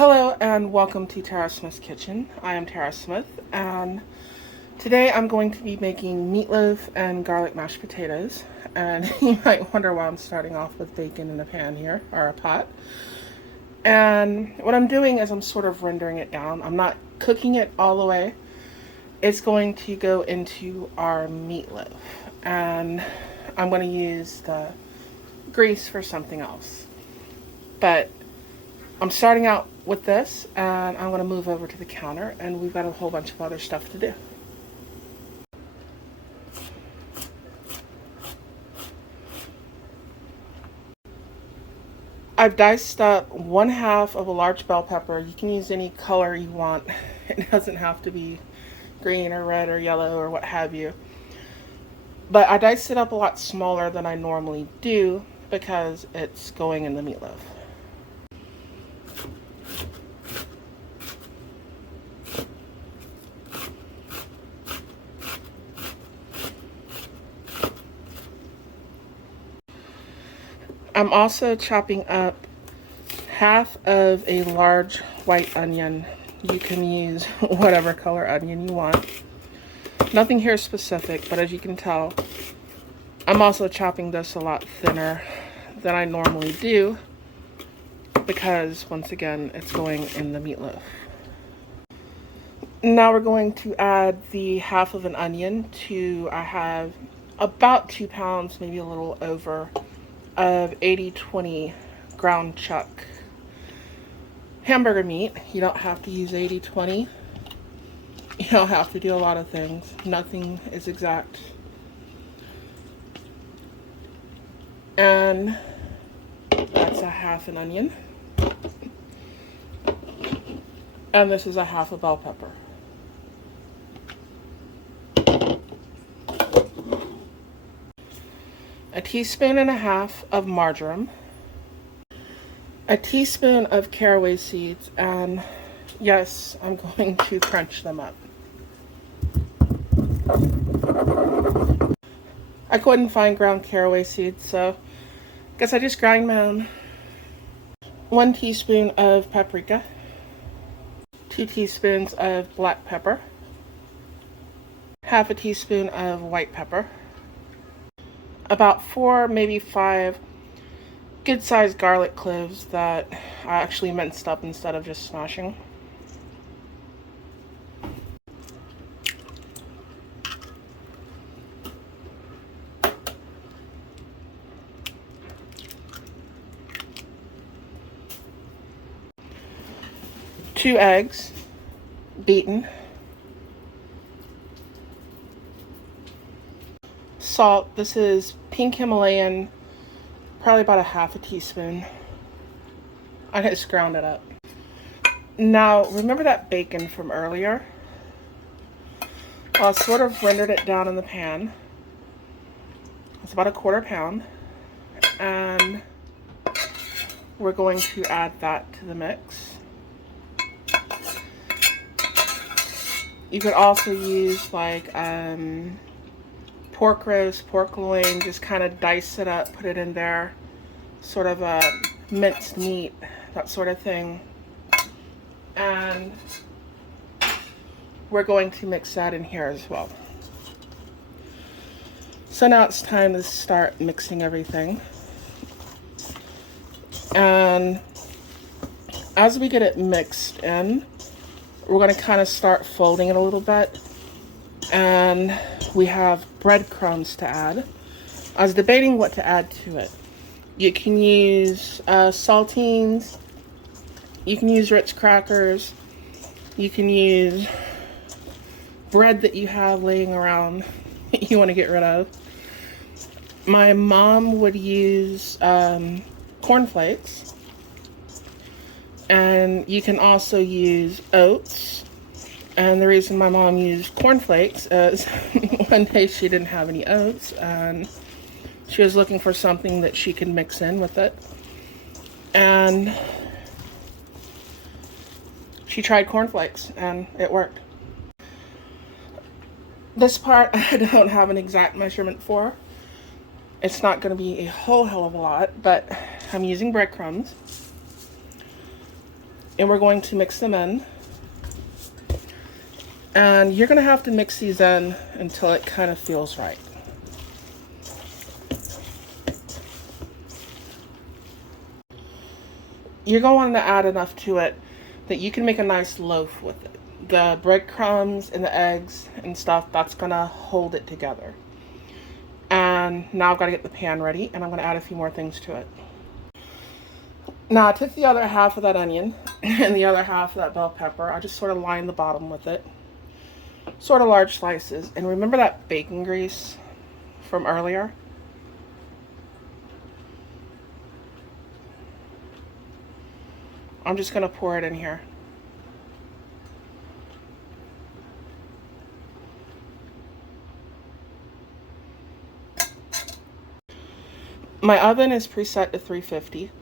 Hello and welcome to Tara Smith's Kitchen. I am Tara Smith and today I'm going to be making meatloaf and garlic mashed potatoes. And you might wonder why I'm starting off with bacon in a pan here, or a pot. And what I'm doing is I'm sort of rendering it down. I'm not cooking it all the way. It's going to go into our meatloaf. And I'm going to use the grease for something else. But I'm starting out with this, and I'm going to move over to the counter, and we've got a whole bunch of other stuff to do. I've diced up 1/2 of a large bell pepper. You can use any color you want. It doesn't have to be green or red or yellow or what have you. But I diced it up a lot smaller than I normally do because it's going in the meatloaf. I'm also chopping up 1/2 of a large white onion. You can use whatever color onion you want. Nothing here specific, but as you can tell, I'm also chopping this a lot thinner than I normally do because, once again, it's going in the meatloaf. Now we're going to add the 1/2 of an onion to, I have about 2 pounds, maybe a little over, of 80/20 ground chuck hamburger meat. You don't have to use 80/20. You don't have to do a lot of things. Nothing is exact. And that's a 1/2 an onion. And this is a 1/2 a bell pepper. A 1.5 teaspoons of marjoram, a teaspoon of caraway seeds, and yes, I'm going to crunch them up. I couldn't find ground caraway seeds, so I guess I just grind my own. 1 teaspoon of paprika, 2 teaspoons of black pepper, 1/2 teaspoon of white pepper, about 4, maybe 5 good-sized garlic cloves that I actually minced up instead of just smashing. Two eggs, beaten. Salt, this is pink Himalayan, probably about a 1/2 teaspoon. I just ground it up. Now, remember that bacon from earlier? I sort of rendered it down in the pan. It's about a 1/4 pound. And we're going to add that to the mix. You could also use like pork roast, pork loin, just kind of dice it up, put it in there, sort of a minced meat, that sort of thing. And we're going to mix that in here as well. So now it's time to start mixing everything. And as we get it mixed in, we're going to kind of start folding it a little bit. And we have breadcrumbs to add. I was debating what to add to it. You can use saltines. You can use Ritz crackers. You can use bread that you have laying around that you want to get rid of. My mom would use cornflakes. And you can also use oats. And the reason my mom used cornflakes is one day she didn't have any oats and she was looking for something that she could mix in with it. And she tried cornflakes and it worked. This part I don't have an exact measurement for. It's not going to be a whole hell of a lot, but I'm using breadcrumbs. and we're going to mix them in. And you're going to have to mix these in until it kind of feels right. You're going to add enough to it that you can make a nice loaf with it. The breadcrumbs and the eggs and stuff, that's going to hold it together. And now I've got to get the pan ready, and I'm going to add a few more things to it. Now I took the other half of that onion and the other half of that bell pepper. I just sort of lined the bottom with it. Sort of large slices. And remember that bacon grease from earlier? I'm just going to pour it in here. My oven is preset to 350.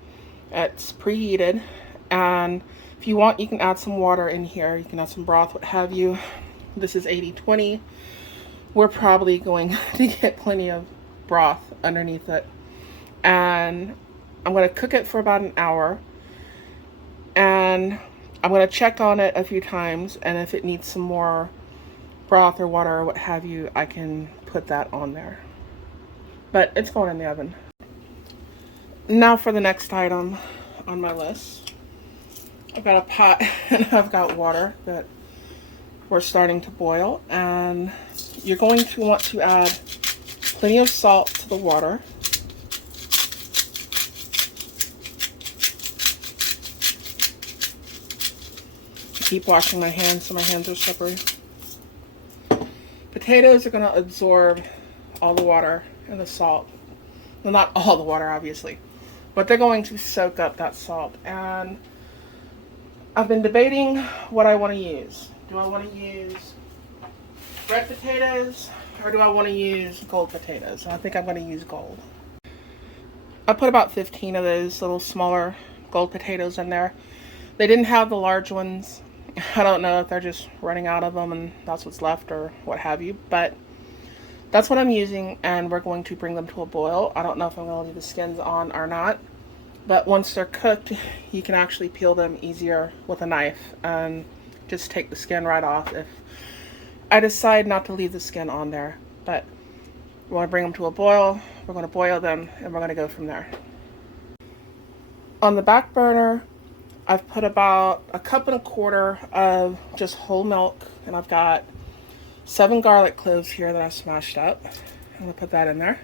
It's preheated, and if you want, you can add some water in here. You can add some broth, what have you. This is 80-20. We're probably going to get plenty of broth underneath it. And I'm going to cook it for about an hour. And I'm going to check on it a few times, and if it needs some more broth or water or what have you, I can put that on there. But it's going in the oven. Now for the next item on my list. I've got a pot and I've got water that we're starting to boil, and you're going to want to add plenty of salt to the water. Keep washing my hands so my hands are slippery. Potatoes are going to absorb all the water and the salt. Well, not all the water, obviously, but they're going to soak up that salt. And I've been debating what I want to use. Do I want to use red potatoes, or do I want to use gold potatoes? And I think I'm going to use gold. I put about 15 of those little smaller gold potatoes in there. They didn't have the large ones. I don't know if they're just running out of them and that's what's left or what have you, but that's what I'm using, and we're going to bring them to a boil. I don't know if I'm going to leave the skins on or not, but once they're cooked, you can actually peel them easier with a knife and just take the skin right off if I decide not to leave the skin on there. But we're going to bring them to a boil, we're going to boil them, and we're going to go from there. On the back burner, I've put about 1.25 cups of just whole milk, and I've got 7 garlic cloves here that I smashed up. I'm going to put that in there.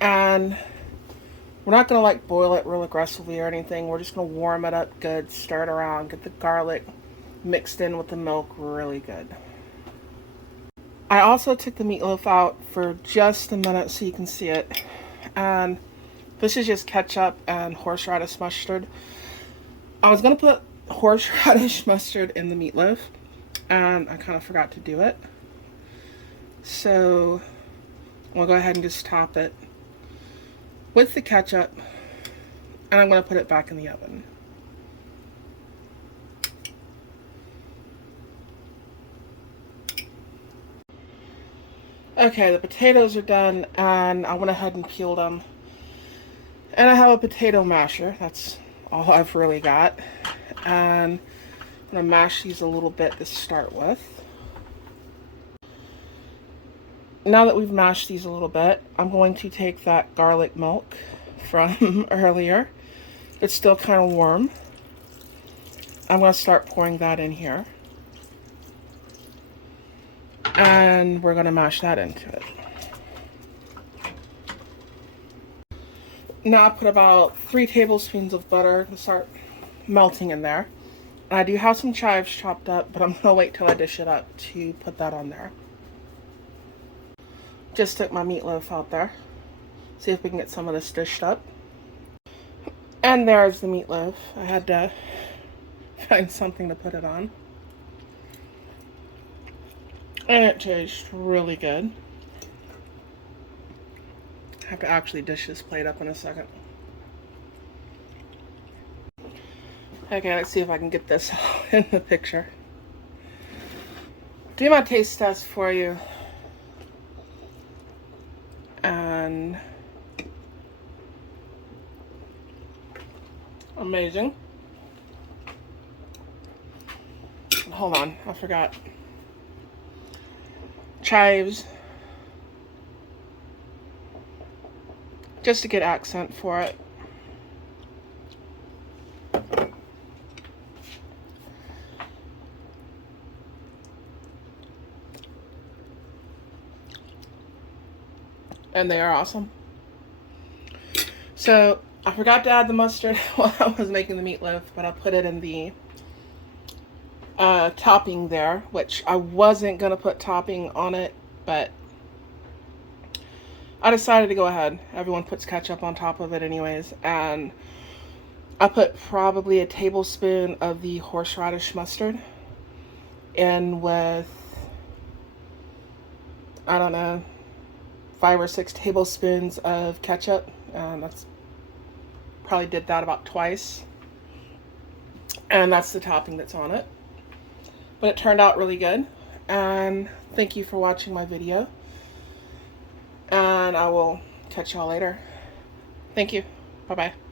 And we're not going to like boil it real aggressively or anything. We're just going to warm it up good, stir it around, get the garlic mixed in with the milk really good. I also took the meatloaf out for just a minute so you can see it. And this is just ketchup and horseradish mustard. I was going to put horseradish mustard in the meatloaf, and I kind of forgot to do it. So we'll go ahead and just top it with the ketchup, and I'm going to put it back in the oven. Okay, the potatoes are done, and I went ahead and peeled them. And I have a potato masher. That's all I've really got. And I'm going to mash these a little bit to start with. Now that we've mashed these a little bit, I'm going to take that garlic milk from earlier. It's still kind of warm. I'm going to start pouring that in here. And we're going to mash that into it. Now I put about 3 tablespoons of butter to start melting in there. I do have some chives chopped up, but I'm going to wait till I dish it up to put that on there. Just took my meatloaf out there. See if we can get some of this dished up. And there's the meatloaf. I had to find something to put it on. And it tastes really good. I have to actually dish this plate up in a second. Okay, let's see if I can get this in the picture. Do my taste test for you. And amazing. hold on, I forgot. Chives. Just to get accent for it. And they are awesome. So I forgot to add the mustard while I was making the meatloaf, but I put it in the topping there, which I wasn't going to put topping on it, but I decided to go ahead. Everyone puts ketchup on top of it anyways, and I put probably a tablespoon of the horseradish mustard in with, I don't know, 5 or 6 tablespoons of ketchup. That's probably did that about twice. And that's the topping that's on it. But it turned out really good. And thank you for watching my video. And I will catch y'all later. Thank you. Bye-bye.